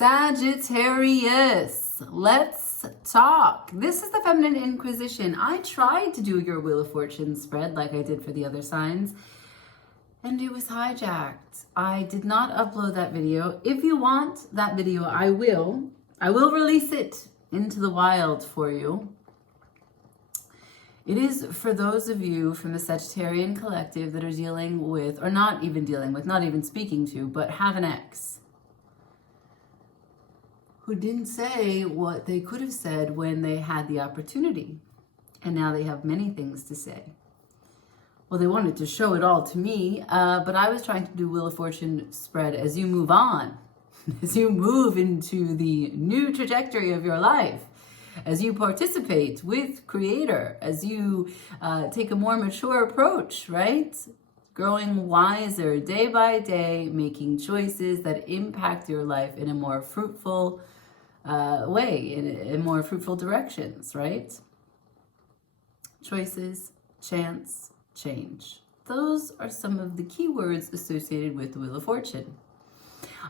Sagittarius, let's talk. This is the Feminine Inquisition. I tried to do your Wheel of Fortune spread like I did for the other signs, and it was hijacked. I did not upload that video. If you want that video, I will release it into the wild for you. It is for those of you from the Sagittarian collective that are dealing with, or not even dealing with, not even speaking to, but have an ex who didn't say what they could have said when they had the opportunity. And now they have many things to say. Well, they wanted to show it all to me, but I was trying to do Wheel of Fortune spread as you move on, as you move into the new trajectory of your life, as you participate with Creator, as you take a more mature approach, right? Growing wiser day by day, making choices that impact your life in a more fruitful way, in more fruitful directions, right? Choices, chance, change. Those are some of the keywords associated with the Wheel of Fortune.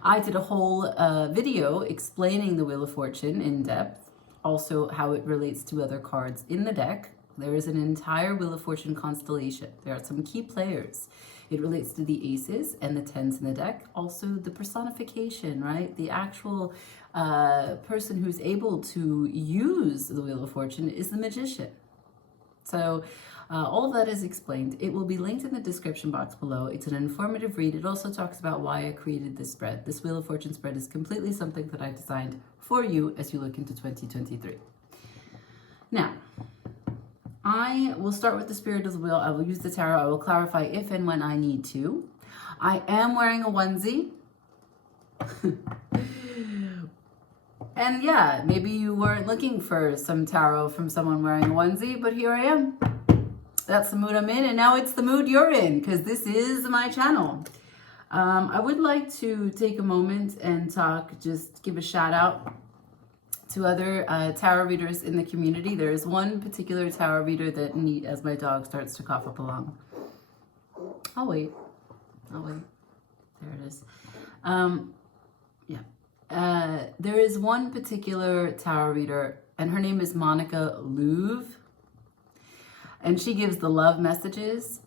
I did a whole video explaining the Wheel of Fortune in depth, also how it relates to other cards in the deck. There is an entire Wheel of Fortune constellation. There are some key players. It relates to the aces and the tens in the deck. Also the personification, right? The actual person who's able to use the Wheel of Fortune is the magician. So all of that is explained. It will be linked in the description box below. It's an informative read. It also talks about why I created this spread. This Wheel of Fortune spread is completely something that I designed for you as you look into 2023. Now, I will start with the Spirit of the Wheel. I will use the tarot. I will clarify if and when I need to. I am wearing a onesie. And yeah, maybe you weren't looking for some tarot from someone wearing a onesie, but here I am. That's the mood I'm in, and now it's the mood you're in, because this is my channel. I would like to take a moment and just give a shout out to other tarot readers in the community. There is one particular tarot reader that as my dog starts to cough up along. I'll wait. There it is. There is one particular tarot reader, and her name is Monica Louv, and she gives the love messages.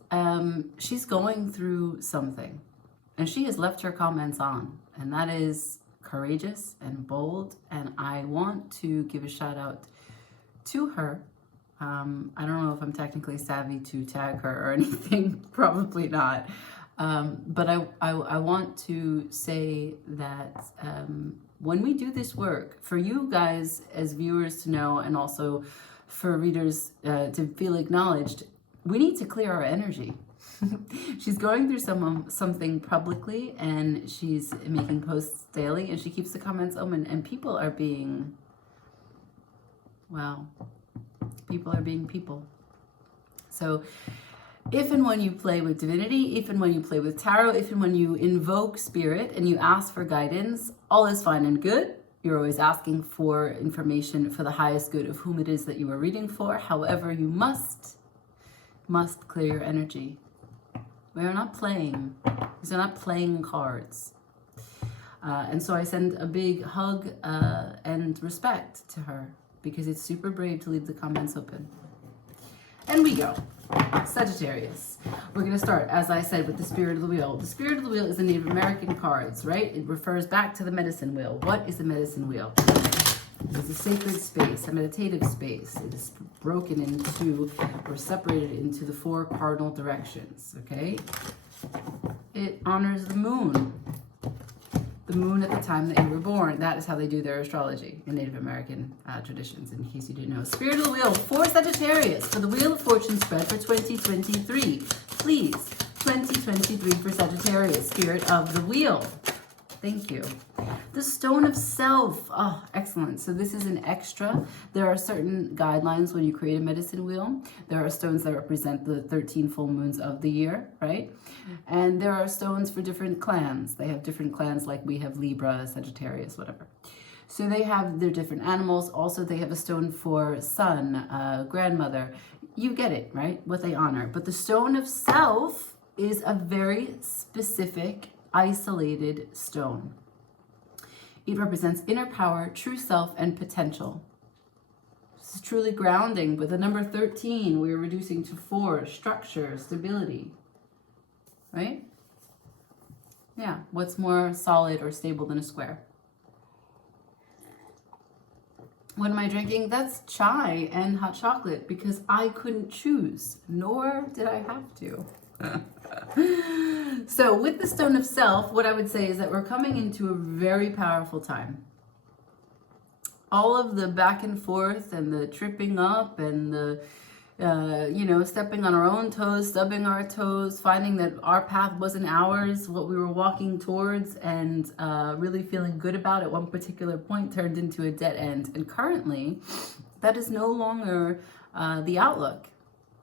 She's going through something, and she has left her comments on, and that is courageous and bold, and I want to give a shout out to her. I don't know if I'm technically savvy to tag her or anything, probably not. But I want to say that when we do this work, for you guys as viewers to know, and also for readers to feel acknowledged, we need to clear our energy. She's going through something publicly, and she's making posts daily, and she keeps the comments open, and people are being, well, people are being people. So if and when you play with divinity, if and when you play with tarot, if and when you invoke spirit and you ask for guidance, all is fine and good. You're always asking for information for the highest good of whom it is that you are reading for. However, you must clear your energy. We are not playing. These are not playing cards. And so I send a big hug and respect to her, because it's super brave to leave the comments open. And we go. Sagittarius. We're going to start, as I said, with the Spirit of the Wheel. The Spirit of the Wheel is the Native American cards, right? It refers back to the medicine wheel. What is the medicine wheel? It is a sacred space, a meditative space. It is broken into, or separated into, the 4 cardinal directions, okay? It honors the moon. The moon at the time that you were born. That is how they do their astrology in Native American traditions, in case you didn't know. Spirit of the Wheel for Sagittarius, for the Wheel of Fortune spread for 2023. Please, 2023 for Sagittarius, Spirit of the Wheel. Thank you. The Stone of Self. Oh, excellent. So this is an extra. There are certain guidelines when you create a medicine wheel. There are stones that represent the 13 full moons of the year, right? And there are stones for different clans. They have different clans, like we have Libra, Sagittarius, whatever. So they have their different animals. Also, they have a stone for son, grandmother. You get it, right? What they honor. But the Stone of Self is a very specific, isolated stone. It represents inner power, true self, and potential. This is truly grounding. With the number 13, we are reducing to 4, structure, stability. Right? Yeah, what's more solid or stable than a square? What am I drinking? That's chai and hot chocolate because I couldn't choose, nor did I have to. So with the Stone of Self, what I would say is that we're coming into a very powerful time. All of the back and forth and the tripping up and the, stepping on our own toes, stubbing our toes, finding that our path wasn't ours, what we were walking towards, and really feeling good about at one particular point turned into a dead end. And currently, that is no longer the outlook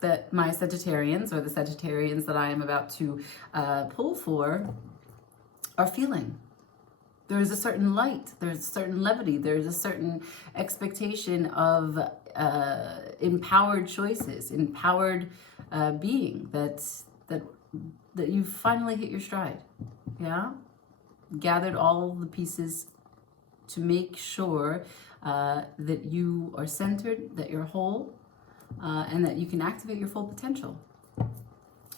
that my Sagittarians, or the Sagittarians that I am about to pull for, are feeling. There's a certain light, there's a certain levity, there's a certain expectation of empowered choices, empowered being, that you've finally hit your stride. Yeah? Gathered all the pieces to make sure that you are centered, that you're whole, and that you can activate your full potential.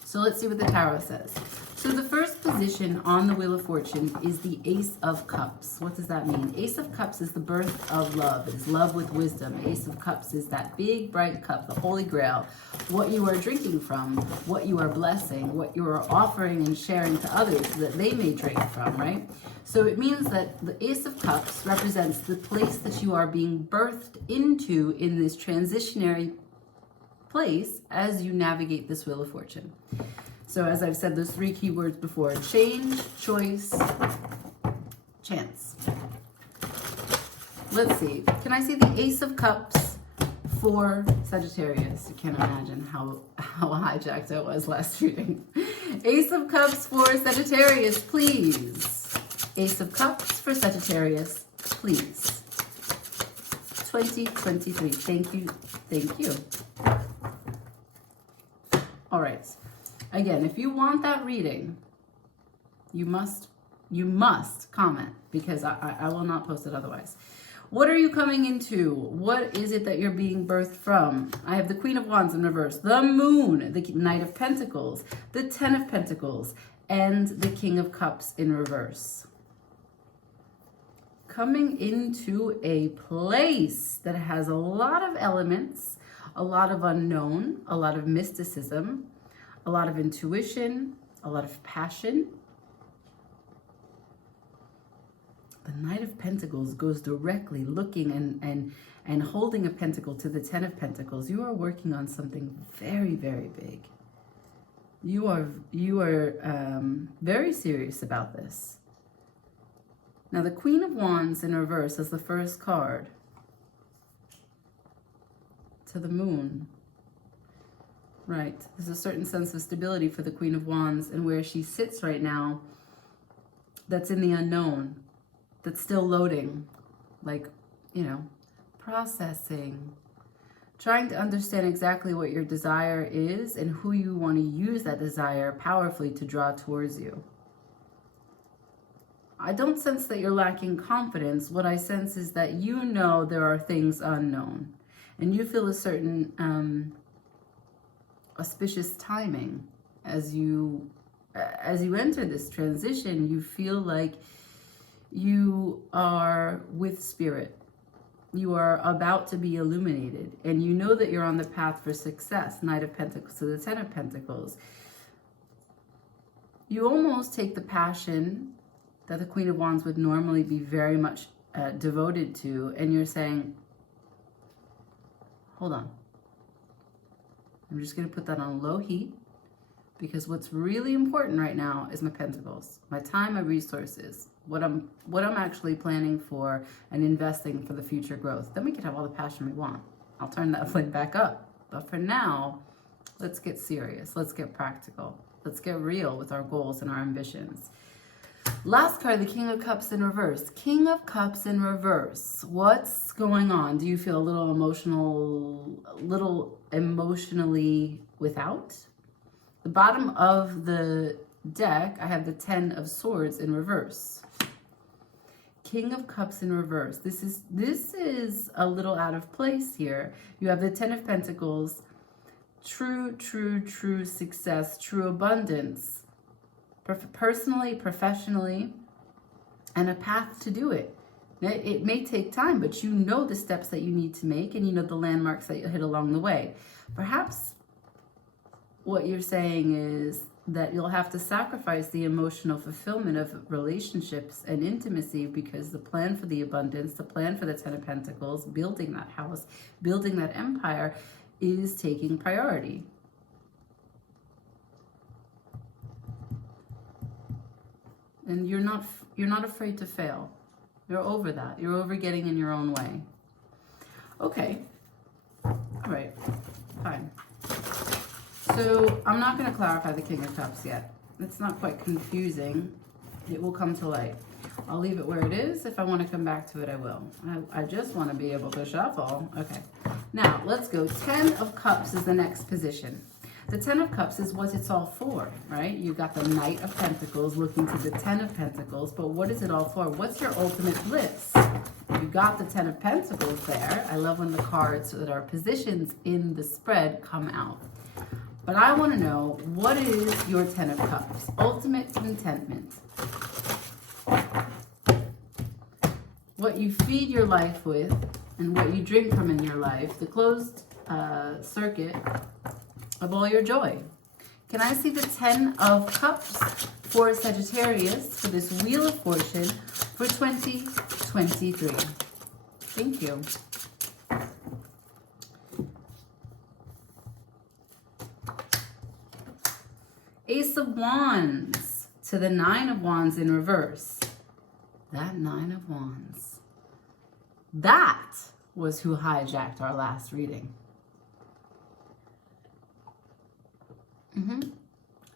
So let's see what the tarot says. So the first position on the Wheel of Fortune is the Ace of Cups. What does that mean? Ace of Cups is the birth of love. It is love with wisdom. Ace of Cups is that big, bright cup, the Holy Grail. What you are drinking from, what you are blessing, what you are offering and sharing to others that they may drink from, right? So it means that the Ace of Cups represents the place that you are being birthed into in this transitionary place as you navigate this Wheel of Fortune. So as I've said those 3 keywords before: change, choice, chance. Let's see. Can I see the Ace of Cups for Sagittarius? You can't imagine how hijacked I was last reading. Ace of Cups for Sagittarius, please. Ace of Cups for Sagittarius, please. 2023. Thank you. Thank you. All right. Again, if you want that reading, you must comment, because I will not post it otherwise. What are you coming into? What is it that you're being birthed from? I have the Queen of Wands in reverse, the Moon, the Knight of Pentacles, the Ten of Pentacles, and the King of Cups in reverse. Coming into a place that has a lot of elements, a lot of unknown, a lot of mysticism, a lot of intuition, a lot of passion. The Knight of Pentacles goes directly looking and holding a pentacle to the Ten of Pentacles. You are working on something very, very big. You are very serious about this. Now the Queen of Wands in reverse is the first card to the Moon. Right, there's a certain sense of stability for the Queen of Wands, and where she sits right now, that's in the unknown, that's still loading, like, processing, trying to understand exactly what your desire is and who you want to use that desire powerfully to draw towards you. I don't sense that you're lacking confidence. What I sense is that there are things unknown, and you feel a certain auspicious timing as you enter this transition. You feel like you are with spirit. You are about to be illuminated, and you know that you're on the path for success. Knight of Pentacles to the Ten of Pentacles. You almost take the passion that the Queen of Wands would normally be very much devoted to, and you're saying, hold on. I'm just going to put that on low heat, because what's really important right now is my pentacles, my time, my resources, what I'm actually planning for and investing for the future growth. Then we can have all the passion we want. I'll turn that flame back up. But for now, let's get serious. Let's get practical. Let's get real with our goals and our ambitions. Last card, the King of Cups in reverse. King of Cups in reverse. What's going on? Do you feel a little emotionally without? The bottom of the deck, I have the Ten of Swords in reverse. King of Cups in reverse. This is a little out of place here. You have the Ten of Pentacles, true success, true abundance, personally, professionally, and a path to do it. It may take time, but you know the steps that you need to make, and you know the landmarks that you'll hit along the way. Perhaps what you're saying is that you'll have to sacrifice the emotional fulfillment of relationships and intimacy, because the plan for the abundance, the plan for the Ten of Pentacles, building that house, building that empire, is taking priority. And you're not afraid to fail. You're over that. You're over getting in your own way. Okay. All right. Fine. So I'm not going to clarify the King of Cups yet. It's not quite confusing. It will come to light. I'll leave it where it is. If I want to come back to it, I will. I just want to be able to shuffle. Okay. Now, let's go. 10 of Cups is the next position. The 10 of Cups is what it's all for, right? You've got the Knight of Pentacles looking to the 10 of Pentacles, but what is it all for? What's your ultimate bliss? You've got the 10 of Pentacles there. I love when the cards that are positions in the spread come out. But I want to know, what is your 10 of Cups? Ultimate contentment. What you feed your life with and what you drink from in your life, the closed circuit of all your joy. Can I see the 10 of Cups for Sagittarius for this Wheel of Fortune for 2023? Thank you. Ace of Wands to the 9 of Wands in reverse. That 9 of Wands. That was who hijacked our last reading.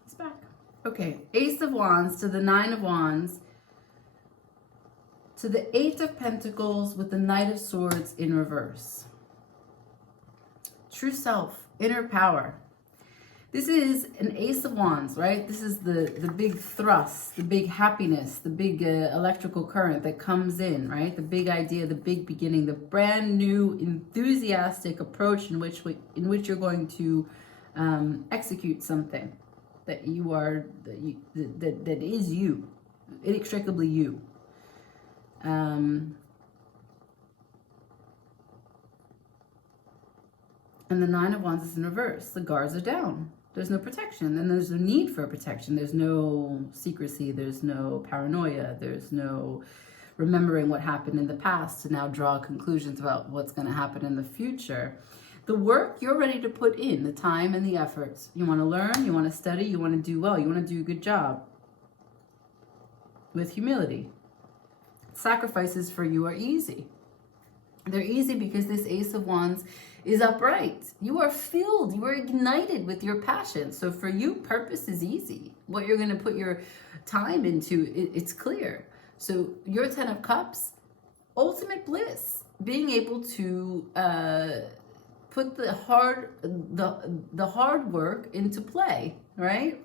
It's back. Okay, Ace of Wands to the 9 of Wands to the 8 of Pentacles with the Knight of Swords in reverse. True self, inner power. This is an Ace of Wands, right? This is the big thrust, the big happiness, the big electrical current that comes in, right? The big idea, the big beginning, the brand new enthusiastic approach in which you're going to execute something that you are, that is you, inextricably you. And the 9 of Wands is in reverse. The guards are down. There's no protection, and there's no need for protection. There's no secrecy. There's no paranoia. There's no remembering what happened in the past to now draw conclusions about what's going to happen in the future. The work you're ready to put in, the time and the efforts. You want to learn, you want to study, you want to do well, you want to do a good job with humility. Sacrifices for you are easy. They're easy because this Ace of Wands is upright. You are filled, you are ignited with your passion. So for you, purpose is easy. What you're going to put your time into, it's clear. So your 10 of Cups, ultimate bliss. Being able to put the hard work into play, right?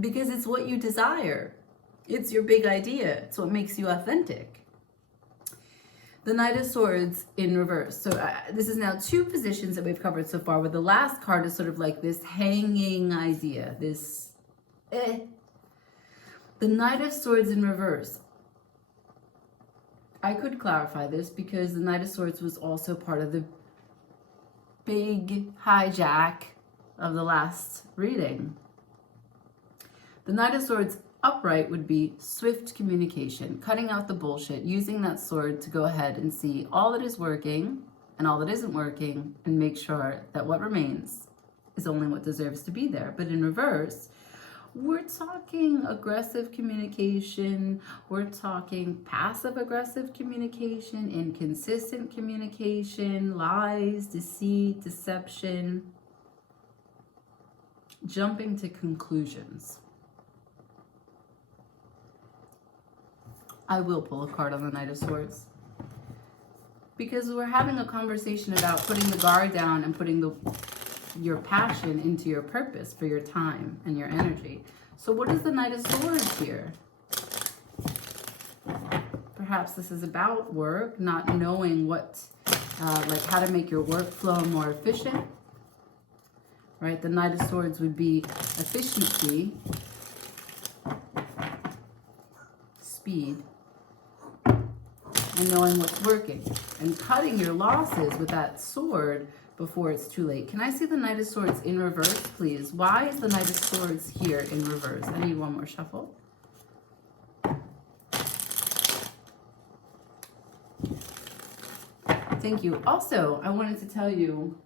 Because it's what you desire. It's your big idea. It's what makes you authentic. The Knight of Swords in reverse. So this is now 2 positions that we've covered so far, where the last card is sort of like this hanging idea, this The Knight of Swords in reverse. I could clarify this because the Knight of Swords was also part of the big hijack of the last reading. The Knight of Swords upright would be swift communication, cutting out the bullshit, using that sword to go ahead and see all that is working and all that isn't working, and make sure that what remains is only what deserves to be there. But in reverse, we're talking aggressive communication, we're talking passive aggressive communication, inconsistent communication, lies, deceit, deception, jumping to conclusions. I will pull a card on the Knight of Swords, because we're having a conversation about putting the guard down and putting your passion into your purpose for your time and your energy. So what is the Knight of Swords here? perhaps this is about work, not knowing what, like how to make your workflow more efficient, right? The Knight of Swords would be efficiency, speed, and knowing what's working, and cutting your losses with that sword before it's too late. Can I see the Knight of Swords in reverse, please? Why is the Knight of Swords here in reverse? I need one more shuffle. Thank you. Also, I wanted to tell you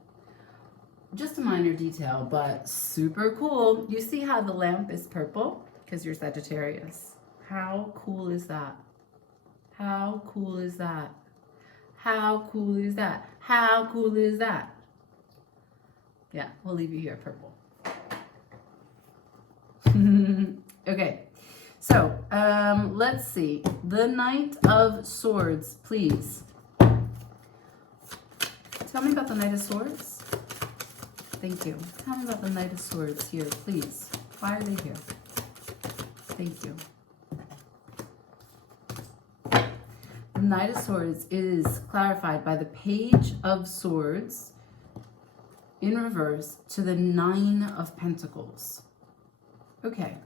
just a minor detail, but super cool. You see how the lamp is purple? Because you're Sagittarius. How cool is that? How cool is that? How cool is that? How cool is that? Yeah, we'll leave you here, purple. Okay, so let's see. The Knight of Swords, please. Tell me about the Knight of Swords. Thank you. Tell me about the Knight of Swords here, please. Why are they here? Thank you. The Knight of Swords is clarified by the Page of Swords in reverse to the Nine of Pentacles. Okay.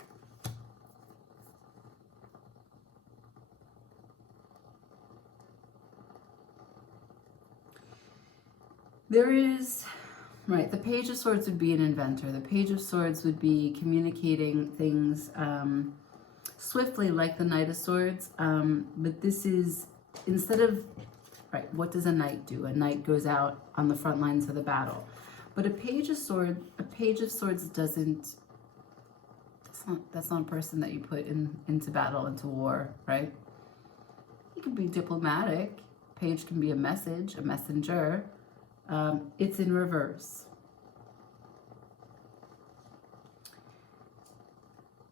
There is, right, the Page of Swords would be an inventor. The Page of Swords would be communicating things swiftly like the Knight of Swords. But this is, instead of, right, what does a knight do? A knight goes out on the front lines of the battle. But a Page of Swords doesn't, that's not a person that you put into battle, into war, right? He can be diplomatic. Page can be a message, a messenger. It's in reverse.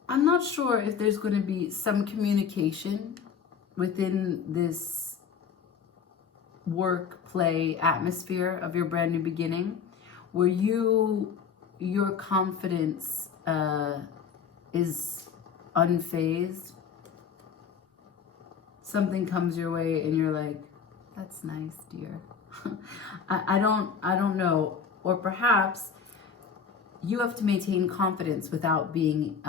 I'm not sure if there's going to be some communication within this work, play atmosphere of your brand new beginning, where your confidence is unfazed. Something comes your way and you're like, that's nice, dear. I don't know. Or perhaps you have to maintain confidence without being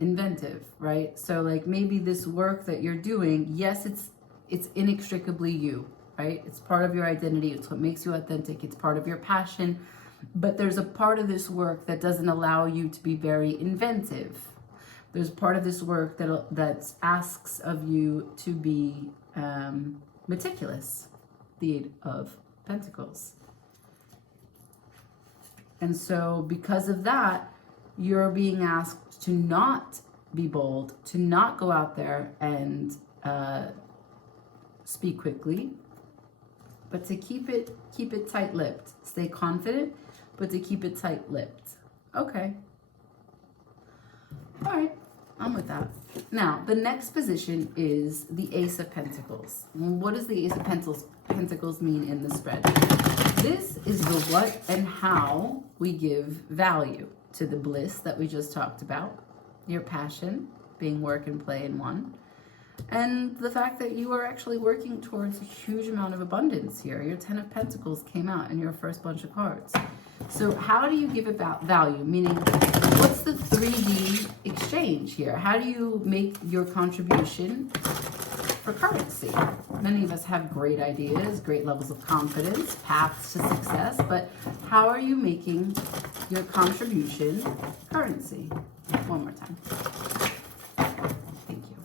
inventive, right? So like maybe this work that you're doing, yes, it's inextricably you, right? It's part of your identity. It's what makes you authentic. It's part of your passion. But there's a part of this work that doesn't allow you to be very inventive. There's part of this work that asks of you to be meticulous. The Eight of Pentacles. And so because of that, you're being asked to not be bold, to not go out there and speak quickly, but to keep it tight-lipped. Stay confident, but to keep it tight-lipped. Okay. All right, I'm with that. Now, the next position is the Ace of Pentacles. What does the Ace of Pentacles mean in the spread? This is the what and how we give value to the bliss that we just talked about, your passion, being work and play in one, and the fact that you are actually working towards a huge amount of abundance here. Your 10 of Pentacles came out in your first bunch of cards. So how do you give it value? Meaning, what's the 3D exchange here? How do you make your contribution for currency? Many of us have great ideas, great levels of confidence, paths to success, but how are you making your contribution currency? One more time. Thank you.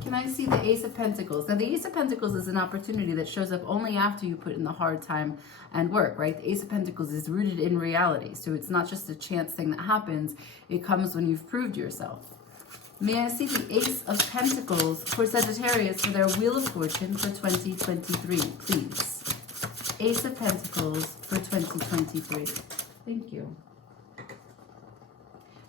Can I see the Ace of Pentacles? Now, the Ace of Pentacles is an opportunity that shows up only after you put in the hard time and work, right? The Ace of Pentacles is rooted in reality. So it's not just a chance thing that happens. It comes when you've proved yourself. May I see the Ace of Pentacles for Sagittarius for their Wheel of Fortune for 2023, please? Ace of Pentacles for 2023. Thank you.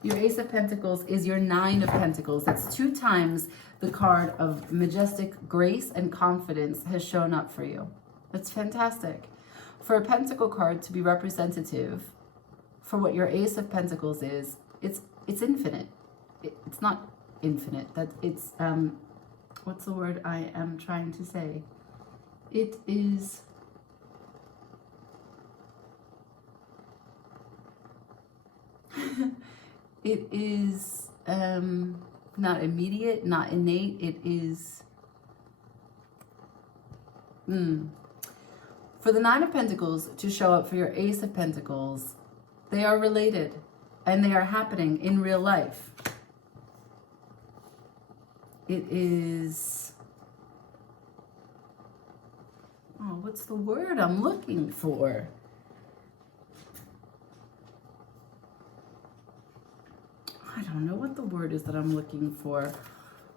Your Ace of Pentacles is your 9 of Pentacles. That's 2 times the card of majestic grace and confidence has shown up for you. That's fantastic. For a Pentacle card to be representative for what your Ace of Pentacles is, it's infinite. It's not infinite. That it's, what's the word I am trying to say? It is, it is not immediate, not innate. It is, for the Nine of Pentacles to show up for your Ace of Pentacles, they are related and they are happening in real life. It is, oh, what's the word I'm looking for? I don't know what the word is that I'm looking for.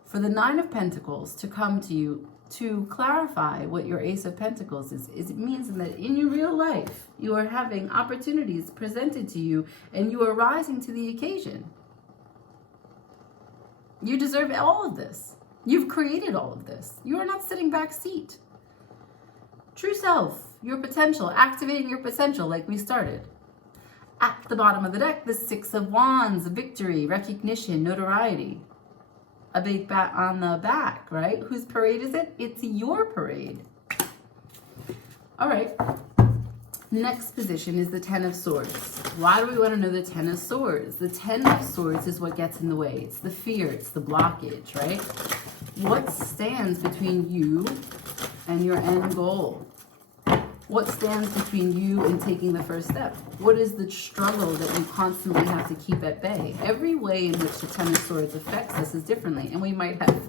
For the Nine of Pentacles to come to you to clarify what your Ace of Pentacles is it means that in your real life, you are having opportunities presented to you and you are rising to the occasion. You deserve all of this. You've created all of this. You are not sitting back seat. True self, your potential, activating your potential like we started. At the bottom of the deck, the Six of Wands, victory, recognition, notoriety. A big pat on the back, right? Whose parade is it? It's your parade. All right. Next position is the Ten of Swords. Why do we want to know the Ten of Swords? The Ten of Swords is what gets in the way. It's the fear. It's the blockage, right? What stands between you and your end goal? What stands between you and taking the first step? What is the struggle that you constantly have to keep at bay? Every way in which the Ten of Swords affects us is differently. And we might have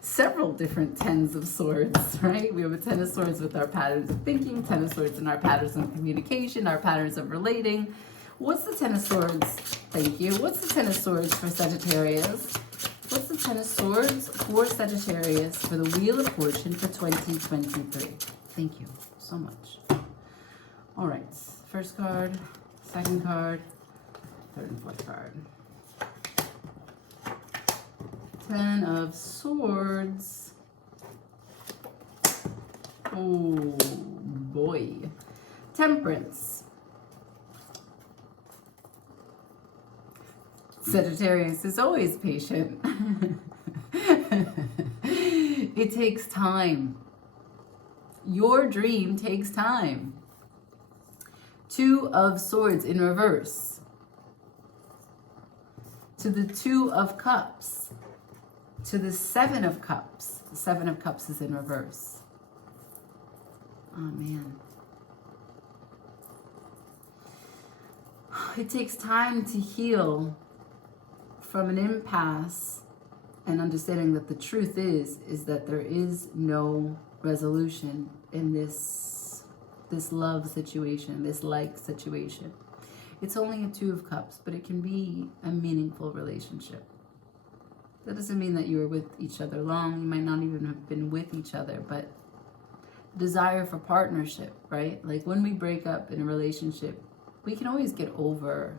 several different Tens of Swords, right? We have a Ten of Swords with our patterns of thinking, Ten of Swords in our patterns of communication, our patterns of relating. What's the Ten of Swords? Thank you. What's the Ten of Swords for Sagittarius? What's the Ten of Swords for Sagittarius for the Wheel of Fortune for 2023? Thank you so much. All right, first card, second card, third and fourth card. Ten of Swords. Oh boy. Temperance. Sagittarius is always patient. It takes time. Your dream takes time. Two of Swords in reverse. To the Two of Cups. To the Seven of Cups. The Seven of Cups is in reverse. Oh, man. It takes time to heal from an impasse and understanding that the truth is that there is no resolution in this love situation, this like situation. It's only a Two of Cups, but it can be a meaningful relationship. That doesn't mean that you were with each other long. You might not even have been with each other, but desire for partnership, right? Like when we break up in a relationship, we can always get over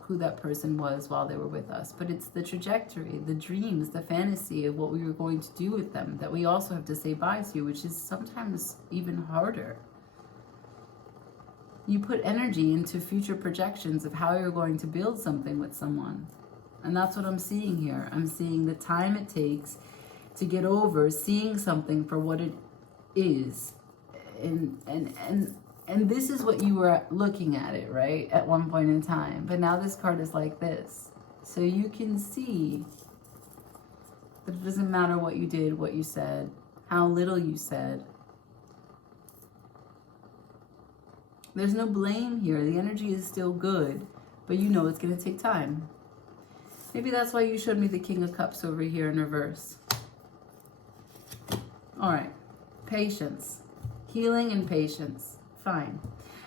who that person was while they were with us, but it's the trajectory, the dreams, the fantasy of what we were going to do with them that we also have to say bye to, which is sometimes even harder. You put energy into future projections of how you're going to build something with someone. And that's what I'm seeing here. I'm seeing the time it takes to get over seeing something for what it is. And this is what you were looking at it, right? At one point in time. But now this card is like this. So you can see that it doesn't matter what you did, what you said, how little you said. There's no blame here. The energy is still good, but you know it's going to take time. Maybe that's why you showed me the King of Cups over here in reverse. All right. Patience. Healing and patience. Fine.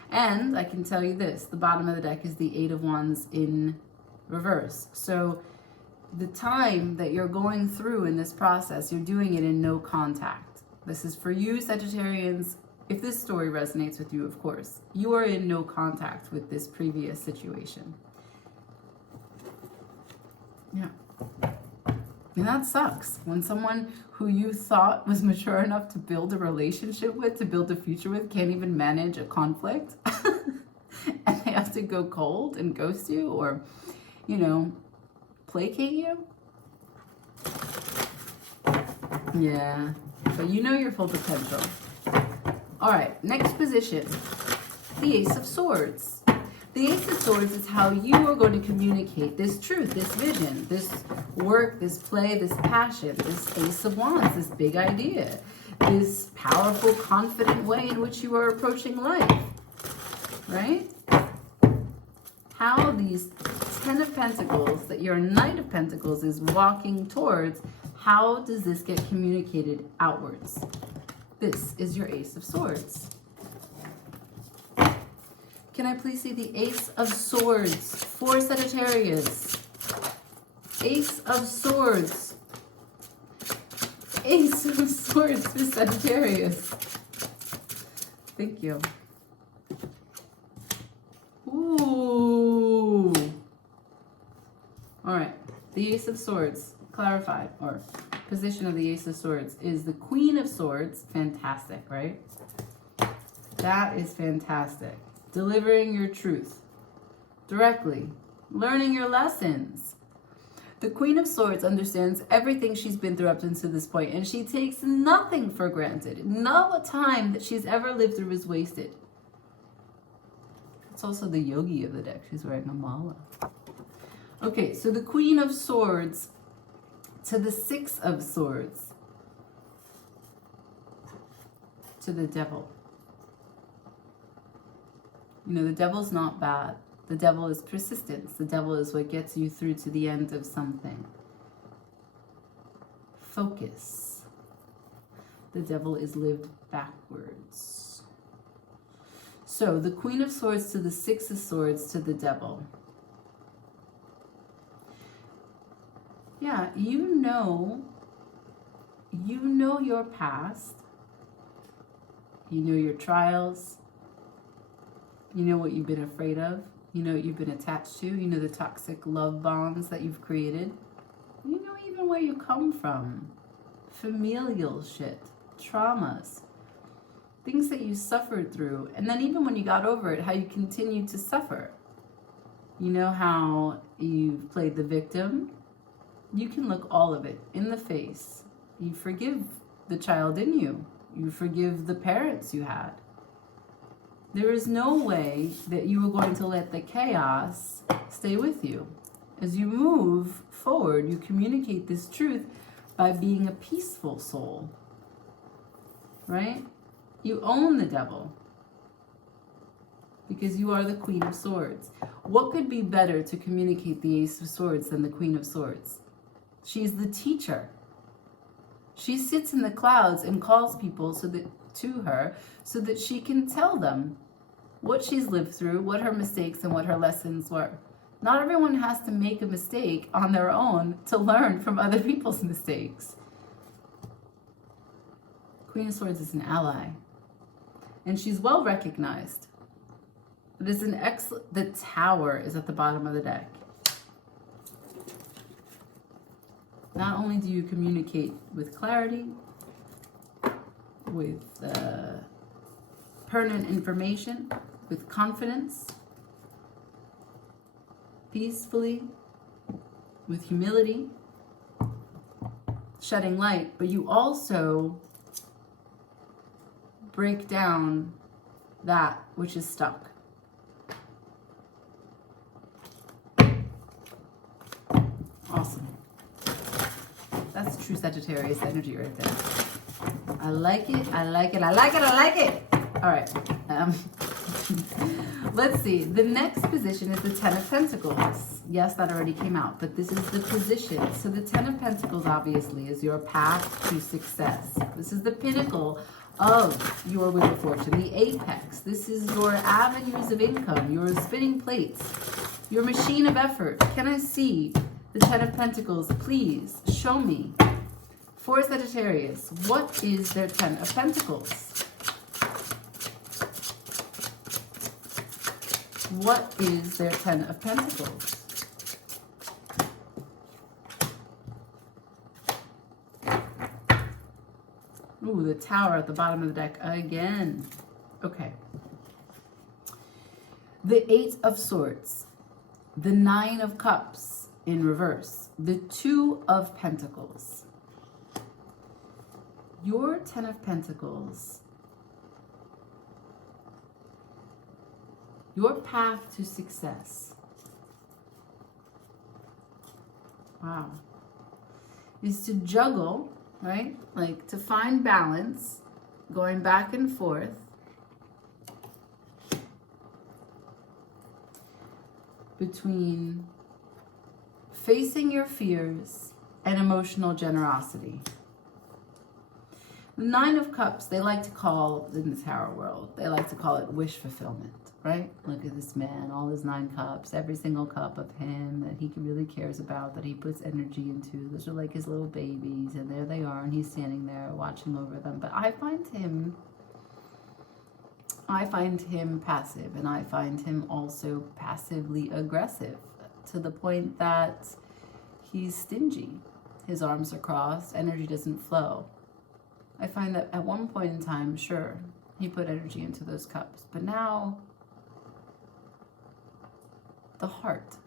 And I can tell you this. The bottom of the deck is the Eight of Wands in reverse. So the time that you're going through in this process, you're doing it in no contact. This is for you, Sagittarians. If this story resonates with you, of course, you are in no contact with this previous situation. Yeah. And that sucks. When someone who you thought was mature enough to build a relationship with, to build a future with, can't even manage a conflict and they have to go cold and ghost you or, you know, placate you. Yeah. So you know your full potential. All right, next position, the Ace of Swords. The Ace of Swords is how you are going to communicate this truth, this vision, this work, this play, this passion, this Ace of Wands, this big idea, this powerful, confident way in which you are approaching life, right? How these 10 of Pentacles that your Knight of Pentacles is walking towards, how does this get communicated outwards? This is your Ace of Swords. Can I please see the Ace of Swords for Sagittarius? Ace of Swords. Ace of Swords for Sagittarius. Thank you. Ooh. All right. The Ace of Swords, clarified, or position of the Ace of Swords, is the Queen of Swords. Fantastic, right? That is fantastic. Delivering your truth directly, learning your lessons. The Queen of Swords understands everything she's been through up until this point, and she takes nothing for granted. No time that she's ever lived through is wasted. It's also the yogi of the deck. She's wearing a mala. Okay, so the Queen of Swords to the Six of Swords to the Devil. You know, the devil's not bad. The devil is persistence. The devil is what gets you through to the end of something. Focus. The devil is lived backwards. So, the Queen of Swords to the Six of Swords to the Devil. Yeah, you know your past. You know your trials. You know what you've been afraid of. You know what you've been attached to. You know the toxic love bonds that you've created. You know even where you come from. Familial shit. Traumas. Things that you suffered through. And then even when you got over it, how you continued to suffer. You know how you've played the victim. You can look all of it in the face. You forgive the child in you. You forgive the parents you had. There is no way that you are going to let the chaos stay with you. As you move forward, you communicate this truth by being a peaceful soul. Right? You own the devil. Because you are the Queen of Swords. What could be better to communicate the Ace of Swords than the Queen of Swords? She's the teacher. She sits in the clouds and calls people to her so that she can tell them what she's lived through, what her mistakes and what her lessons were. Not everyone has to make a mistake on their own to learn from other people's mistakes. Queen of Swords is an ally. And she's well recognized. It is an excellent... The Tower is at the bottom of the deck. Not only do you communicate with clarity, with pertinent information, with confidence, peacefully, with humility, shedding light, but you also break down that which is stuck. Awesome. That's true Sagittarius energy right there. I like it, I like it, I like it, I like it. All right. Let's see. The next position is the Ten of Pentacles. Yes, that already came out, but this is the position. So the Ten of Pentacles, obviously, is your path to success. This is the pinnacle of your Wheel of Fortune, the apex. This is your avenues of income, your spinning plates, your machine of effort. Can I see the Ten of Pentacles? Please show me. For Sagittarius, what is their Ten of Pentacles? What is their Ten of Pentacles? Ooh, the Tower at the bottom of the deck again. Okay. The Eight of Swords. The Nine of Cups in reverse. The Two of Pentacles. Your Ten of Pentacles, your path to success, wow, is to juggle, right? Like to find balance, going back and forth between facing your fears and emotional generosity. The Nine of Cups, they like to call, in the tarot world, they like to call it wish fulfillment, right? Look at this man, all his 9 cups, every single cup of him that he really cares about, that he puts energy into. Those are like his little babies, and there they are, and he's standing there watching over them. But I find him passive, and I find him also passively aggressive, to the point that he's stingy. His arms are crossed, energy doesn't flow. I find that at one point in time, sure, he put energy into those cups, but now the heart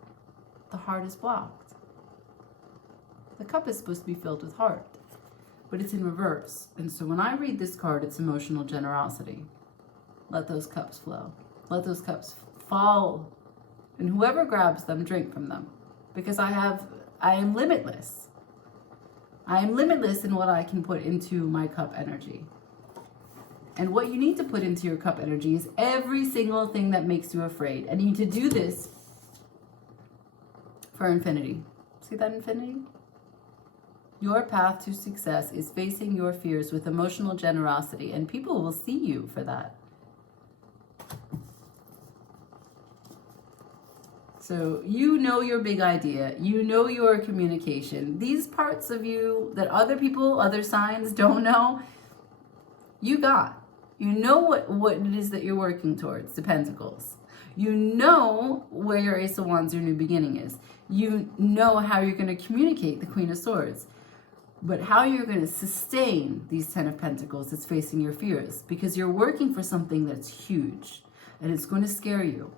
is blocked. The cup is supposed to be filled with heart, but it's in reverse. And so when I read this card, it's emotional generosity. Let those cups flow. Let those cups fall, and whoever grabs them, drink from them, because I am limitless. I am limitless in what I can put into my cup energy. And what you need to put into your cup energy is every single thing that makes you afraid. And you need to do this for infinity. See that infinity? Your path to success is facing your fears with emotional generosity, and people will see you for that. So you know your big idea, you know your communication. These parts of you that other people, other signs don't know, you got. You know what it is that you're working towards, the Pentacles. You know where your Ace of Wands, your new beginning is. You know how you're going to communicate, the Queen of Swords. But how you're going to sustain these 10 of Pentacles is facing your fears, because you're working for something that's huge and it's going to scare you.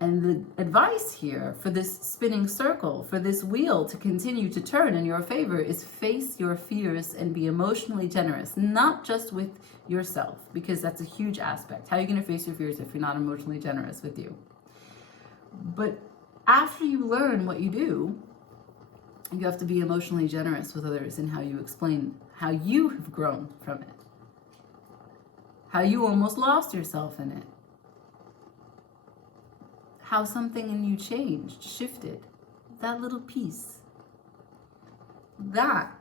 And the advice here for this spinning circle, for this wheel to continue to turn in your favor, is face your fears and be emotionally generous, not just with yourself, because that's a huge aspect. How are you going to face your fears if you're not emotionally generous with you? But after you learn what you do, you have to be emotionally generous with others in how you explain how you have grown from it, how you almost lost yourself in it, how something in you changed, shifted, that little piece. That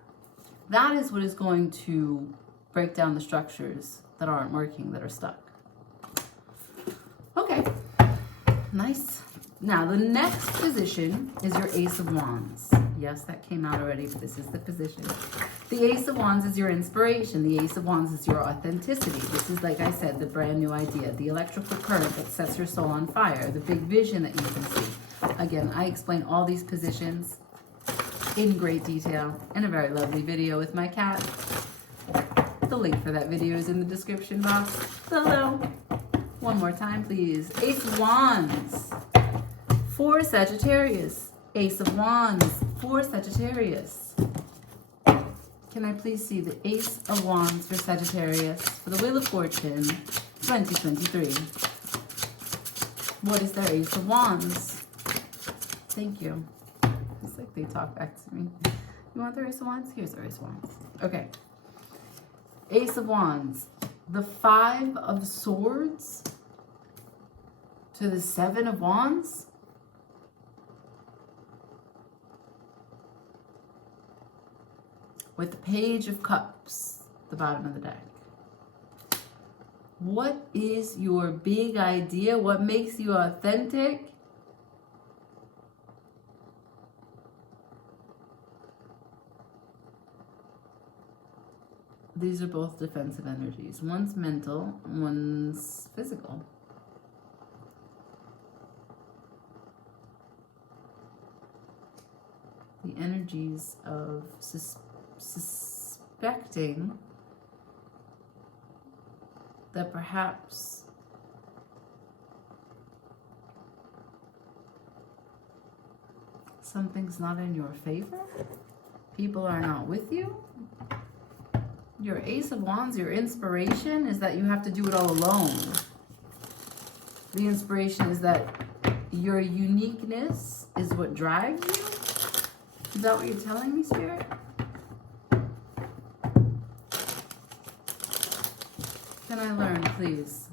is what is going to break down the structures that aren't working, that are stuck. Okay, nice. Now, the next position is your Ace of Wands. Yes, that came out already, but this is the position. The Ace of Wands is your inspiration. The Ace of Wands is your authenticity. This is, like I said, the brand new idea, the electrical current that sets your soul on fire, the big vision that you can see. Again, I explain all these positions in great detail in a very lovely video with my cat. The link for that video is in the description box below. One more time, please. Ace of Wands for Sagittarius. Ace of Wands for Sagittarius. Can I please see the Ace of Wands for Sagittarius for the Wheel of Fortune 2023? What is their Ace of Wands? Thank you. It's like they talk back to me. You want their Ace of Wands? Here's their Ace of Wands. Okay. Ace of Wands. The 5 of Swords to the 7 of Wands. With the Page of Cups, the bottom of the deck. What is your big idea? What makes you authentic? These are both defensive energies. One's mental, one's physical. The energies of suspecting that perhaps something's not in your favor, people are not with you. Your Ace of Wands, your inspiration is that you have to do it all alone. The inspiration is that your uniqueness is what drives you. Is that what you're telling me, Spirit? Can I learn, please?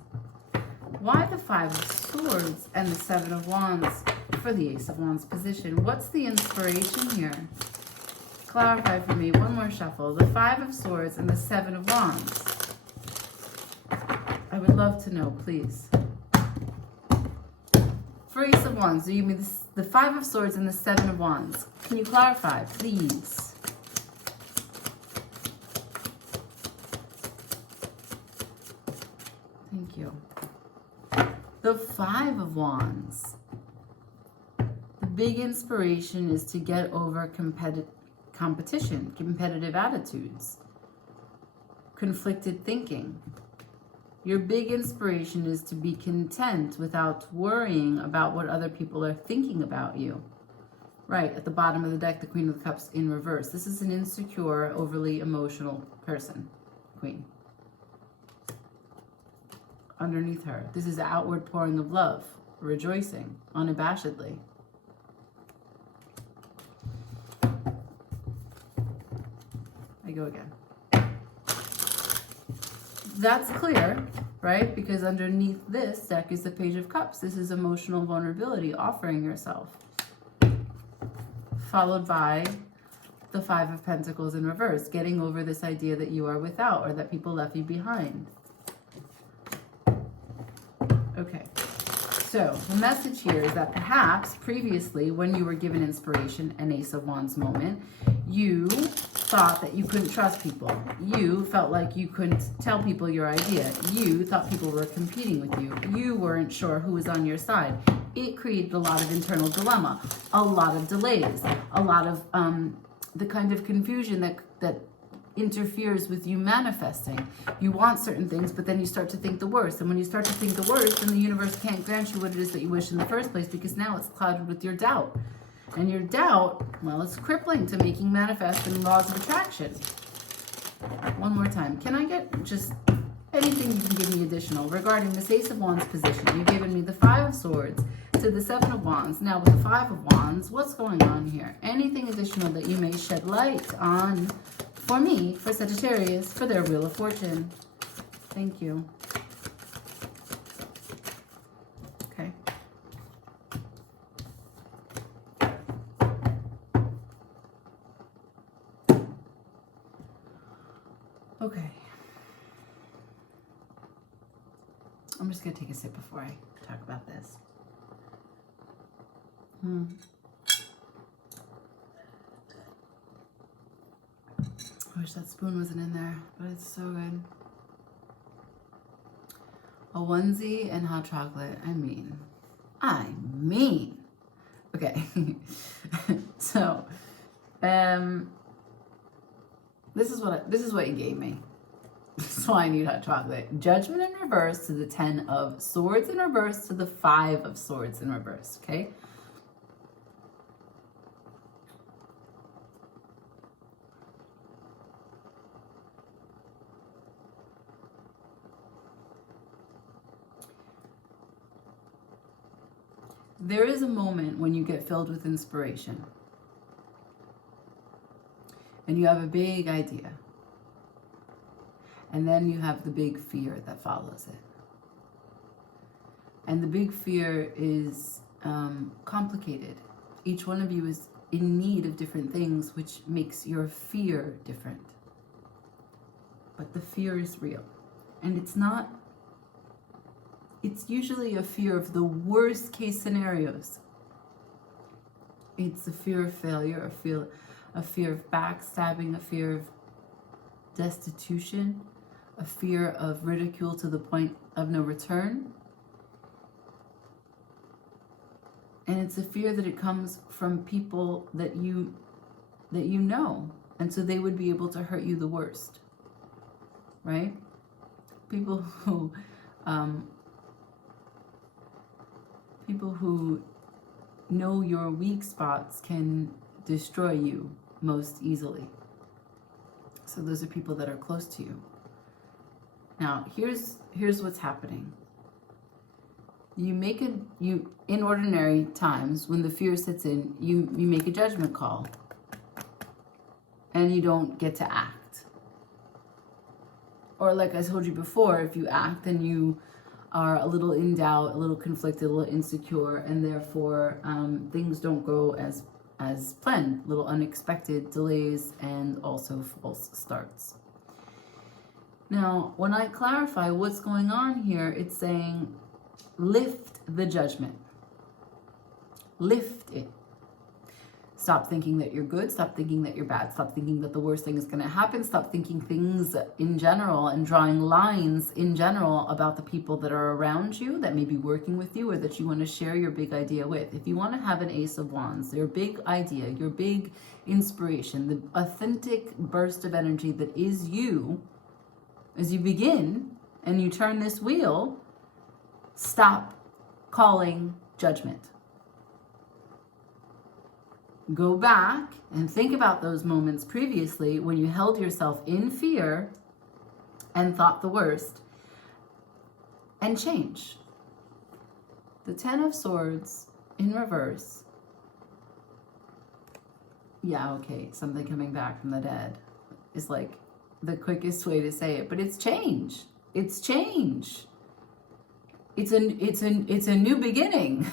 Why the Five of Swords and the Seven of Wands for the Ace of Wands position? What's the inspiration here? Clarify for me. One more shuffle. The Five of Swords and the Seven of Wands. I would love to know, please. For Ace of Wands, do you mean the Five of Swords and the Seven of Wands? Can you clarify, please? Thank you. The Five of Wands. The big inspiration is to get over competition, competitive attitudes, conflicted thinking. Your big inspiration is to be content without worrying about what other people are thinking about you. Right, at the bottom of the deck, the Queen of Cups in reverse. This is an insecure, overly emotional person, Queen. Underneath her, this is outward pouring of love, rejoicing, unabashedly. I go again. That's clear, right? Because underneath this deck is the Page of Cups. This is emotional vulnerability, offering yourself. Followed by the Five of Pentacles in reverse, getting over this idea that you are without or that people left you behind. Okay, so the message here is that perhaps previously when you were given inspiration, an Ace of Wands moment, you thought that you couldn't trust people. You felt like you couldn't tell people your idea. You thought people were competing with you. You weren't sure who was on your side. It created a lot of internal dilemma, a lot of delays, a lot of the kind of confusion that interferes with you manifesting. You want certain things, but then you start to think the worst. And when you start to think the worst, then the universe can't grant you what it is that you wish in the first place, because now it's clouded with your doubt. And your doubt, well, it's crippling to making manifesting laws of attraction. One more time. Can I get just anything you can give me additional regarding this Ace of Wands position? You've given me the Five of Swords to the Seven of Wands. Now with the Five of Wands, what's going on here? Anything additional that you may shed light on for me, for Sagittarius, for their Wheel of Fortune? Thank you. Okay. Okay. I'm just going to take a sip before I talk about this. I wish that spoon wasn't in there, but it's so good. A onesie and hot chocolate. I mean. Okay. So, this is what you gave me. This is why I need hot chocolate. Judgment in reverse to the Ten of Swords in reverse to the Five of Swords in reverse. Okay. There is a moment when you get filled with inspiration and you have a big idea, and then you have the big fear that follows it. And the big fear is complicated. Each one of you is in need of different things, which makes your fear different. But the fear is real. And it's usually a fear of the worst case scenarios. It's a fear of failure, a fear of backstabbing, a fear of destitution, a fear of ridicule to the point of no return. And it's a fear that it comes from people that you know. And so they would be able to hurt you the worst. Right? People who know your weak spots can destroy you most easily. So those are people that are close to you. Now, here's what's happening. In ordinary times, when the fear sits in, you make a judgment call. And you don't get to act. Or like I told you before, if you act, then you are a little in doubt, a little conflicted, a little insecure, and therefore things don't go as planned. Little unexpected delays and also false starts. Now, when I clarify what's going on here, it's saying lift the judgment. Lift it. Stop thinking that you're good. Stop thinking that you're bad. Stop thinking that the worst thing is going to happen. Stop thinking things in general and drawing lines in general about the people that are around you, that may be working with you, or that you want to share your big idea with. If you want to have an Ace of Wands, your big idea, your big inspiration, the authentic burst of energy that is you, as you begin and you turn this wheel, stop calling judgment. Go back and think about those moments previously when you held yourself in fear and thought the worst, and change. The Ten of Swords in reverse. Yeah, okay, something coming back from the dead is like the quickest way to say it, but it's change. It's change. It's a new beginning.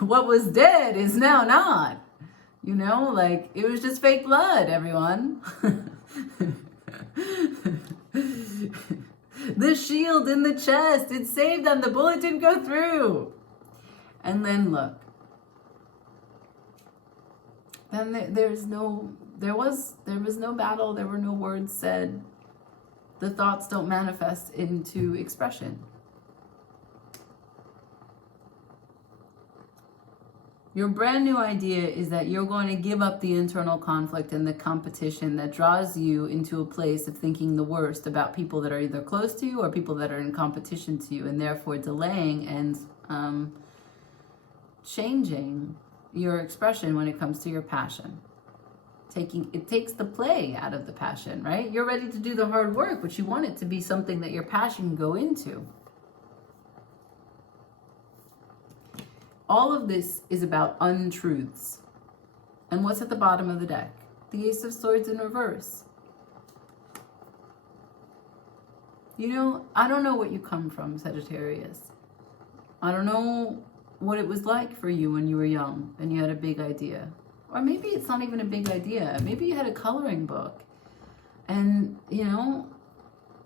What was dead is now not. You know, like, it was just fake blood, everyone. The shield in the chest, it saved them. The bullet didn't go through. And then look. Then there was no battle. There were no words said. The thoughts don't manifest into expression. Your brand new idea is that you're going to give up the internal conflict and the competition that draws you into a place of thinking the worst about people that are either close to you or people that are in competition to you, and therefore delaying and changing your expression when it comes to your passion. It takes the play out of the passion, right? You're ready to do the hard work, but you want it to be something that your passion can go into. All of this is about untruths. And what's at the bottom of the deck? The Ace of Swords in reverse. You know, I don't know what you come from, Sagittarius. I don't know what it was like for you when you were young and you had a big idea. Or maybe it's not even a big idea. Maybe you had a coloring book. And, you know,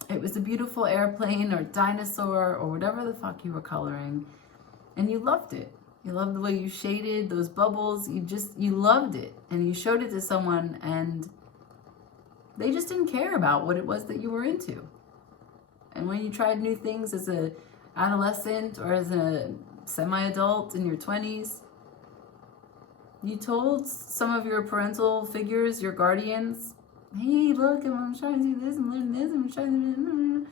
it was a beautiful airplane or dinosaur or whatever the fuck you were coloring. And you loved it. You loved the way you shaded those bubbles. You loved it. And you showed it to someone and they just didn't care about what it was that you were into. And when you tried new things as an adolescent or as a semi-adult in your 20s, you told some of your parental figures, your guardians, hey, look, I'm trying to do this and learn this, I'm trying to do.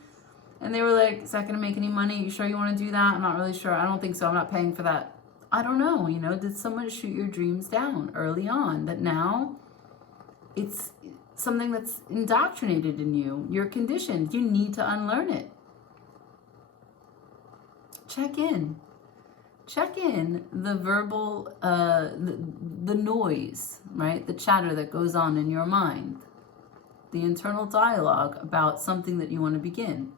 And they were like, is that going to make any money? You sure you want to do that? I'm not really sure. I don't think so. I'm not paying for that. I don't know, you know, did someone shoot your dreams down early on that now it's something that's indoctrinated in you? You're conditioned. You need to unlearn it. Check in. Check in the verbal, the noise, right? The chatter that goes on in your mind. The internal dialogue about something that you want to begin.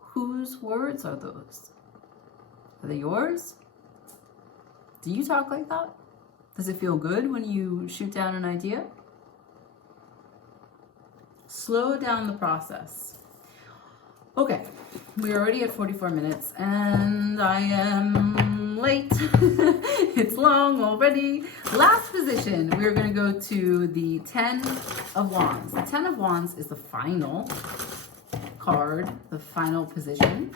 Whose words are those? Are they yours? Do you talk like that? Does it feel good when you shoot down an idea? Slow down the process. Okay, we're already at 44 minutes and I am late. It's long already. Last position, we're going to go to the 10 of Wands. The 10 of Wands is the final card, the final position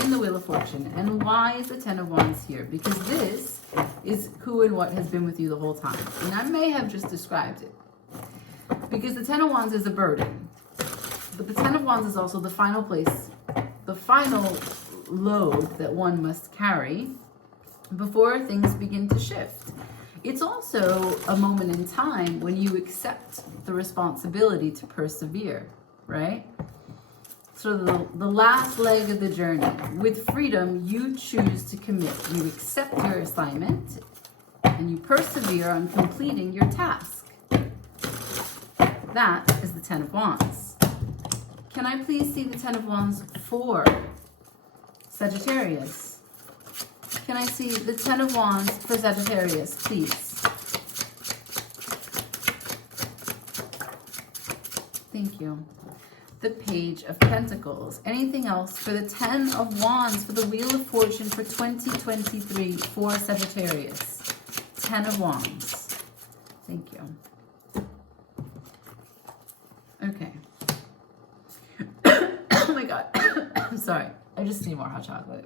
in the Wheel of Fortune. And why is the 10 of Wands here? Because this is who and what has been with you the whole time. And I may have just described it. Because the 10 of Wands is a burden. But the 10 of Wands is also the final place, the final load that one must carry before things begin to shift. It's also a moment in time when you accept the responsibility to persevere, right? So the last leg of the journey. With freedom, you choose to commit. You accept your assignment and you persevere on completing your task. That is the Ten of Wands. Can I please see the Ten of Wands for Sagittarius? Can I see the Ten of Wands for Sagittarius, please? Thank you. The Page of Pentacles. Anything else for the Ten of Wands for the Wheel of Fortune for 2023 for Sagittarius? Ten of Wands. Thank you. Okay. Oh my God. I'm sorry. I just need more hot chocolate.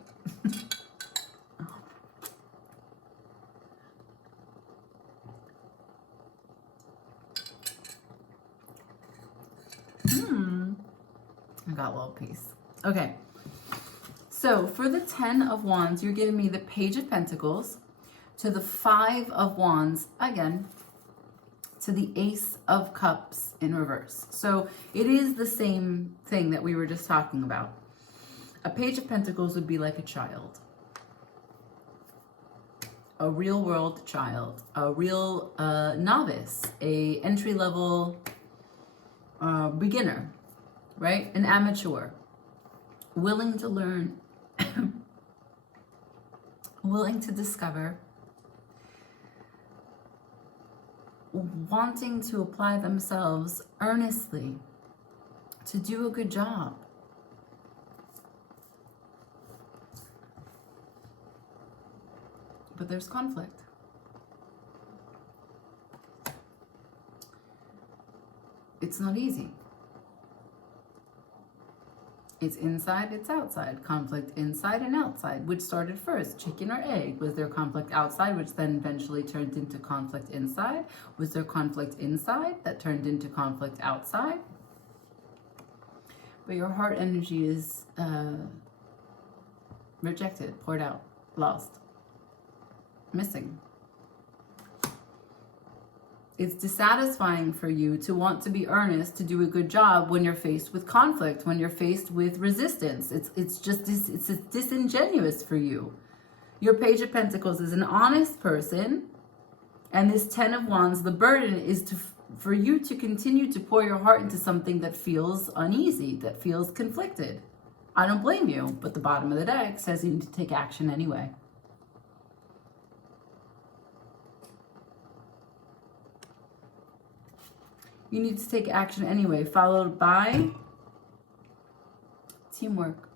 I got a little piece. Okay. So for the Ten of Wands, you're giving me the Page of Pentacles, to the Five of Wands, again, to the Ace of Cups in reverse. So it is the same thing that we were just talking about. A Page of Pentacles would be like a child. A real world child. A real novice. A entry-level beginner. Right? An amateur. Willing to learn. Willing to discover. Wanting to apply themselves earnestly to do a good job. But there's conflict. It's not easy. It's inside, it's outside. Conflict inside and outside. Which started first, chicken or egg? Was there conflict outside, which then eventually turned into conflict inside? Was there conflict inside that turned into conflict outside? But your heart energy is rejected, poured out, lost, missing. It's dissatisfying for you to want to be earnest, to do a good job when you're faced with conflict, when you're faced with resistance. It's disingenuous for you. Your Page of Pentacles is an honest person, and this Ten of Wands, the burden is for you to continue to pour your heart into something that feels uneasy, that feels conflicted. I don't blame you, but the bottom of the deck says you need to take action anyway. You need to take action anyway, followed by teamwork.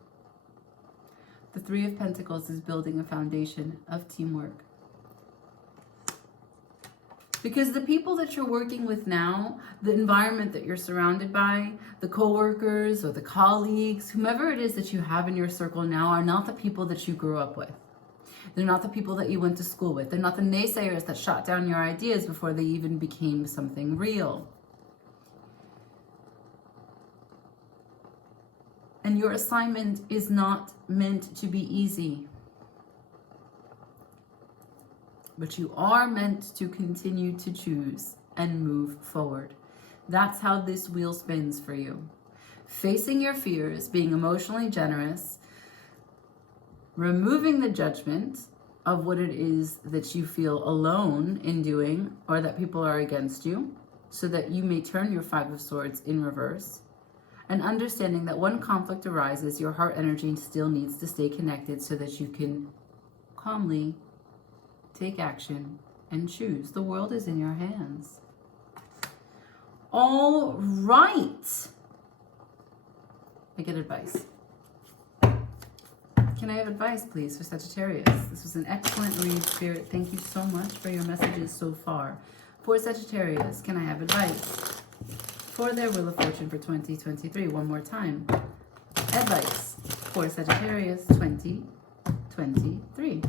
The Three of Pentacles is building a foundation of teamwork. Because the people that you're working with now, the environment that you're surrounded by, the co-workers or the colleagues, whomever it is that you have in your circle now, are not the people that you grew up with. They're not the people that you went to school with. They're not the naysayers that shot down your ideas before they even became something real. And your assignment is not meant to be easy. But you are meant to continue to choose and move forward. That's how this wheel spins for you. Facing your fears, being emotionally generous, removing the judgment of what it is that you feel alone in doing or that people are against you, so that you may turn your Five of Swords in reverse. And understanding that when conflict arises, your heart energy still needs to stay connected so that you can calmly take action and choose. The world is in your hands. All right. I get advice. Can I have advice, please, for Sagittarius? This was an excellent read, Spirit. Thank you so much for your messages so far. For Sagittarius, can I have advice for their Wheel of Fortune for 2023? One more time. Advice for Sagittarius 2023.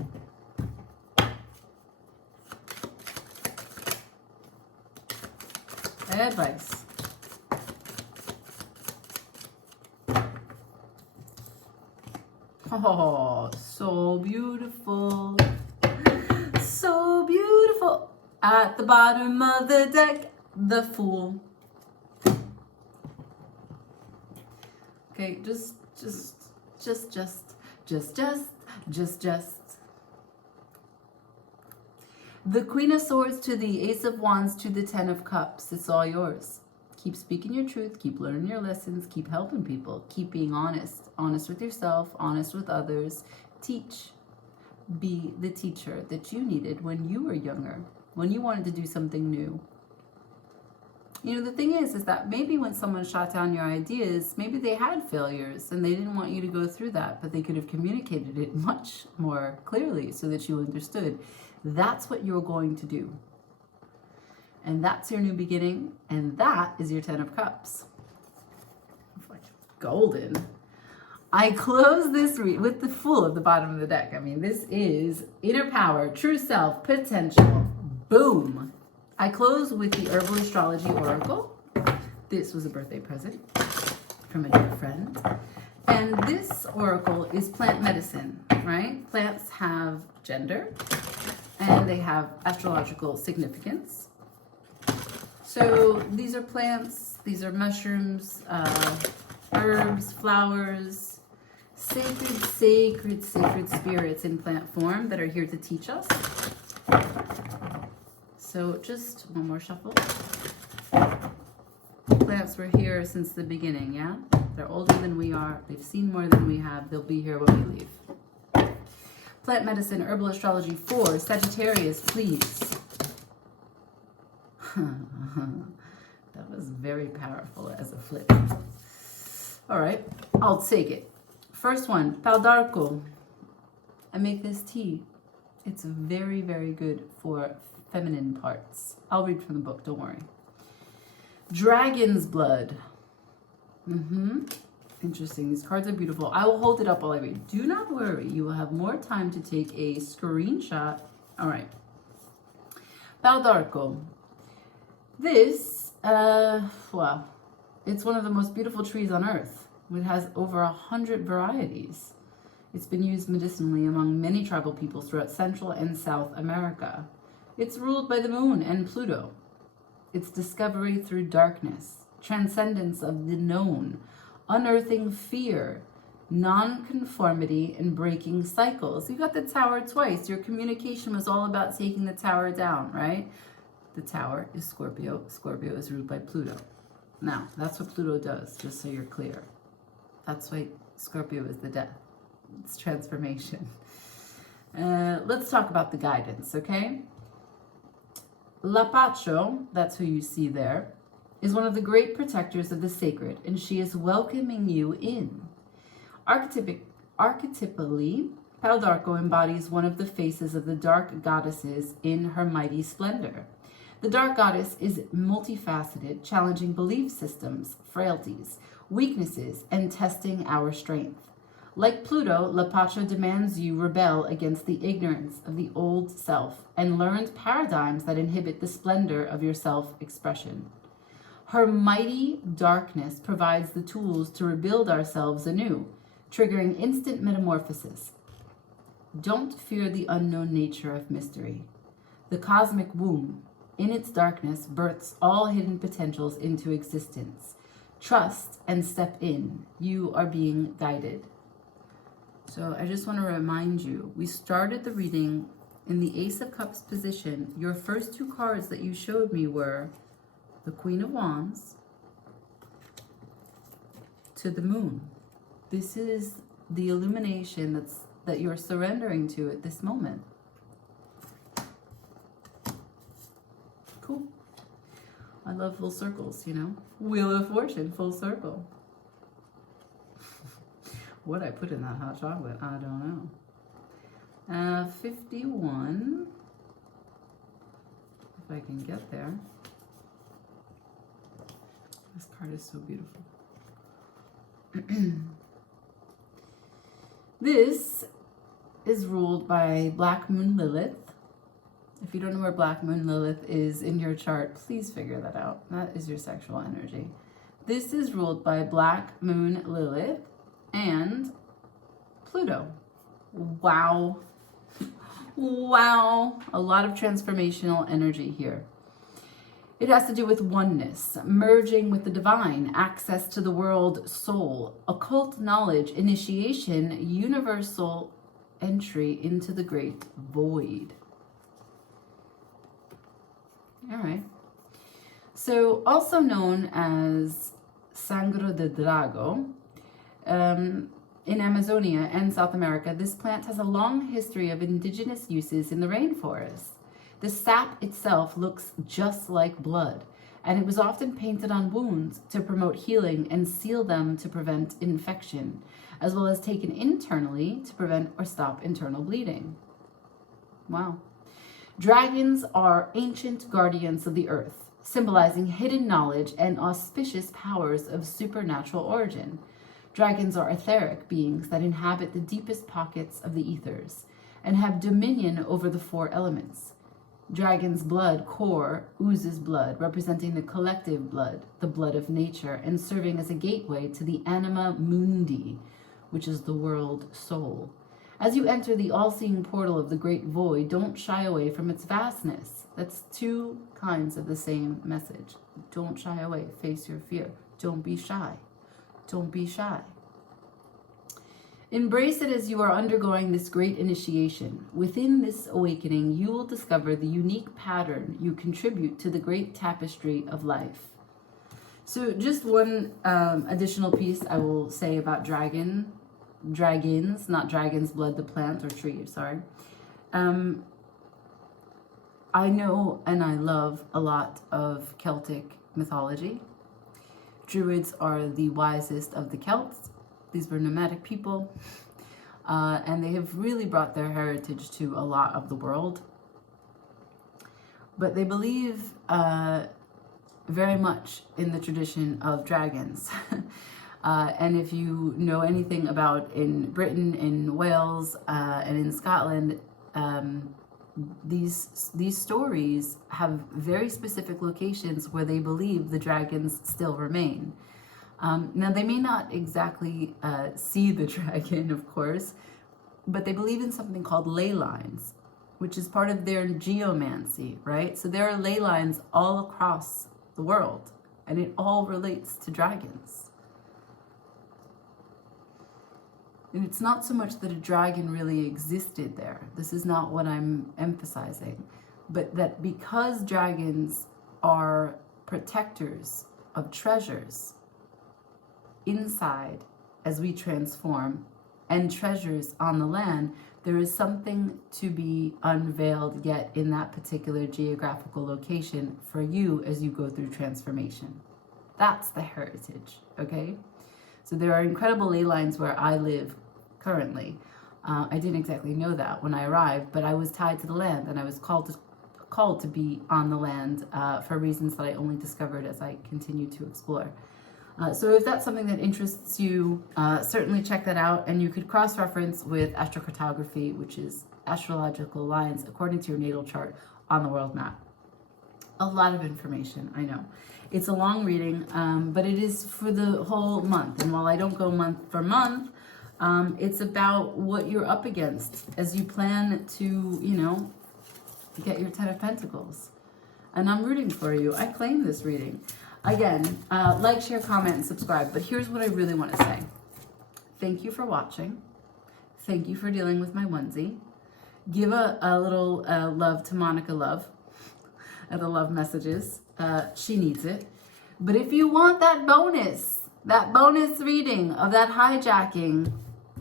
Advice. Oh, so beautiful. So beautiful. At the bottom of the deck, the Fool. Okay, just. The Queen of Swords to the Ace of Wands to the Ten of Cups. It's all yours. Keep speaking your truth. Keep learning your lessons. Keep helping people. Keep being honest. Honest with yourself. Honest with others. Teach. Be the teacher that you needed when you were younger. When you wanted to do something new. You know, the thing is that maybe when someone shot down your ideas, maybe they had failures and they didn't want you to go through that, but they could have communicated it much more clearly so that you understood. That's what you're going to do. And that's your new beginning, and that is your Ten of Cups. Golden. I close this with the Fool at the bottom of the deck. I mean, this is inner power, true self, potential. Boom. I close with the Herbal Astrology Oracle. This was a birthday present from a dear friend. And this oracle is plant medicine, right? Plants have gender and they have astrological significance. So these are plants, these are mushrooms, herbs, flowers, sacred spirits in plant form that are here to teach us. So just one more shuffle. Plants were here since the beginning, yeah? They're older than we are. They've seen more than we have. They'll be here when we leave. Plant medicine, herbal astrology 4. Sagittarius, please. That was very powerful as a flip. All right, I'll take it. First one, pau d'arco. I make this tea. It's very, very good for feminine parts. I'll read from the book, don't worry. Dragon's blood. Interesting. These cards are beautiful. I will hold it up while I read. Do not worry. You will have more time to take a screenshot. All right. Pau d'arco. This, well, it's one of the most beautiful trees on earth. It has over 100 varieties. It's been used medicinally among many tribal peoples throughout Central and South America. It's ruled by the moon and Pluto. Its discovery through darkness, transcendence of the known, unearthing fear, non-conformity, and breaking cycles. You got the tower twice. Your communication was all about taking the tower down, right? The tower is Scorpio. Scorpio is ruled by Pluto. Now, that's what Pluto does, just so you're clear. That's why Scorpio is the death. It's transformation. Let's talk about the guidance, okay? Lapacho, that's who you see there, is one of the great protectors of the sacred, and she is welcoming you in. Archetypally, pau d'arco embodies one of the faces of the dark goddesses in her mighty splendor. The dark goddess is multifaceted, challenging belief systems, frailties, weaknesses, and testing our strength. Like Pluto, Lapacho demands you rebel against the ignorance of the old self and learned paradigms that inhibit the splendor of your self-expression. Her mighty darkness provides the tools to rebuild ourselves anew, triggering instant metamorphosis. Don't fear the unknown nature of mystery. The cosmic womb, in its darkness, births all hidden potentials into existence. Trust and step in. You are being guided. So I just want to remind you, we started the reading in the Ace of Cups position. Your first two cards that you showed me were the Queen of Wands to the Moon. This is the illumination that you're surrendering to at this moment. Cool. I love full circles, you know. Wheel of Fortune, full circle. What I put in that hot chocolate, I don't know. 51. If I can get there. This card is so beautiful. This is ruled by Black Moon Lilith. If you don't know where Black Moon Lilith is in your chart, please figure that out. That is your sexual energy. This is ruled by Black Moon Lilith and Pluto. Wow. Wow, a lot of transformational energy here. It has to do with oneness, merging with the divine, access to the world soul, occult knowledge, initiation, universal entry into the great void. All right. So, also known as Sangro de Drago, in Amazonia and South America, this plant has a long history of indigenous uses in the rainforest. The sap itself looks just like blood, and it was often painted on wounds to promote healing and seal them to prevent infection, as well as taken internally to prevent or stop internal bleeding. Wow. Dragons are ancient guardians of the earth, symbolizing hidden knowledge and auspicious powers of supernatural origin. Dragons are etheric beings that inhabit the deepest pockets of the ethers and have dominion over the four elements. Dragon's blood core oozes blood, representing the collective blood, the blood of nature, and serving as a gateway to the anima mundi, which is the world soul. As you enter the all-seeing portal of the great void, don't shy away from its vastness. That's two kinds of the same message. Don't shy away. Face your fear. Don't be shy. Don't be shy. Embrace it as you are undergoing this great initiation. Within this awakening, you will discover the unique pattern you contribute to the great tapestry of life. So just one additional piece I will say about dragons, not dragon's blood, the plant or tree, sorry. I know and I love a lot of Celtic mythology. Druids are the wisest of the Celts. These were nomadic people, and they have really brought their heritage to a lot of the world. But they believe very much in the tradition of dragons. And if you know anything about in Britain, in Wales, and in Scotland, these stories have very specific locations where they believe the dragons still remain. Now, they may not exactly see the dragon, of course, but they believe in something called ley lines, which is part of their geomancy, right? So there are ley lines all across the world, and it all relates to dragons. And it's not so much that a dragon really existed there. This is not what I'm emphasizing, but that because dragons are protectors of treasures inside as we transform and treasures on the land, there is something to be unveiled yet in that particular geographical location for you as you go through transformation. That's the heritage, okay? So there are incredible ley lines where I live currently. I didn't exactly know that when I arrived, but I was tied to the land, and I was called to be on the land for reasons that I only discovered as I continued to explore. So if that's something that interests you, certainly check that out, and you could cross-reference with astrocartography, which is astrological lines according to your natal chart on the world map. A lot of information, I know. It's a long reading, but it is for the whole month, and while I don't go month for month, it's about what you're up against as you plan to, get your 10 of Pentacles. And I'm rooting for you. I claim this reading. Again, like, share, comment, and subscribe. But here's what I really want to say. Thank you for watching. Thank you for dealing with my onesie. Give a little love to Monica Love and the love messages. She needs it. But if you want that bonus reading of that hijacking